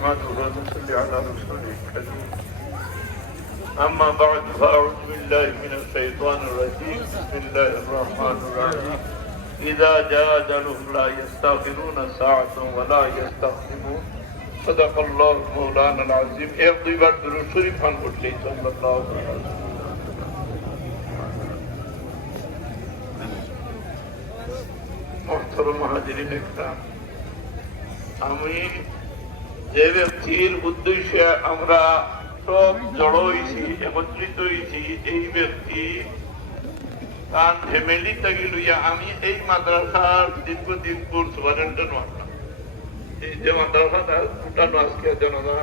ونصلي على رسوله الكريم أما بعد فأعوذ بالله من الشيطان الرجيم بسم الله الرحمن الرحيم إذا جاء أجلهم لا يستغفرون ساعة ولا يستقدمون صدق الله مولانا العظيم اقضي بالدروس الشريف عن قدسي صلى الله عليه وسلم محترم হাজিরিন ইকরাম আমি যে ব্যক্তির উদ্দেশ্যে আমরা সব জড়ো হয়েছি একত্রিত হয়েছি এই ব্যক্তি তার ফ্যামিলি থেকে লইয়া আমি এই মাদ্রাসার দীর্ঘদিন কোর্স ওয়ারেন্টন এই যে মাদ্রাসাটা ফুটানো আজকে জানা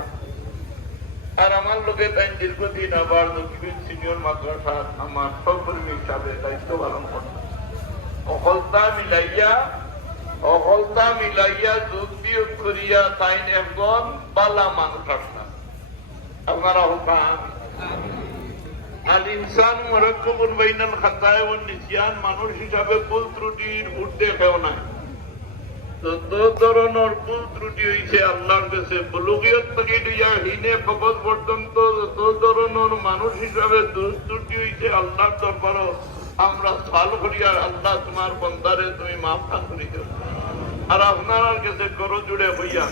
আর আমার লোকে তাই দীর্ঘদিন আবার দক্ষিণ সিনিয়র মাদ্রাসার আমার সহকর্মী হিসাবে দায়িত্ব পালন করত অকলতা মিলাইয়া যোগ বিয়োগ করিয়া তাই একজন বালা মানুষ আসলাম আপনারা আল ইনসান মুরাক্কাবুন বাইনাল খাতায় ওয়ান নিসিয়ান মানুষ হিসাবে ভুল ত্রুটির ঊর্ধ্বে কেউ নাই তো ধরনের ভুল ত্রুটি হইছে আল্লাহর কাছে বুলুগিয়ত থেকে লইয়া হিনে কবজ পর্যন্ত তো ধরনের মানুষ হিসাবে দোষ ত্রুটি হইছে আল্লাহর দরবারও আমরা সাল করিয়া আল্লাহ তোমার বন্দারে তুমি মাফ করি দেব আর আপনার কাছে করো জুড়ে হইয়া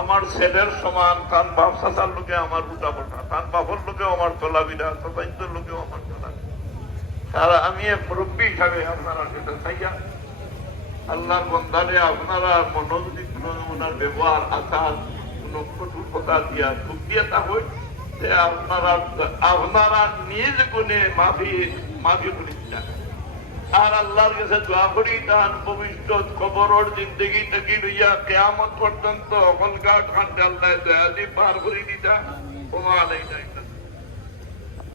আমার ছেলের সমান তার বাপসার লোকে আমার উঠা পড়া তার বাপর লোকেও আমার চলাবিরা সবাইদের লোকেও আমার চলাবিরা সারা আমি এক মুরব্বী হিসাবে আপনারা কাছে চাইয়া আল্লাহর বন্দারে আপনারা মনোযোগী ওনার ব্যবহার আচার কোন কঠোর কথা দিয়া খুব দিয়ে তা হই যে আপনারা নিজ গুণে মাফি করিচ্ছেন আর আল্লাহর কাছে দোয়া করি তার ভবিষ্যৎ কবরের জিন্দগি থেকে লইয়া কিয়ামত পর্যন্ত অকল ঘাট খান্ডে আল্লাহ দয়া দিয়ে পার করে দিতা ওমা আলাইনা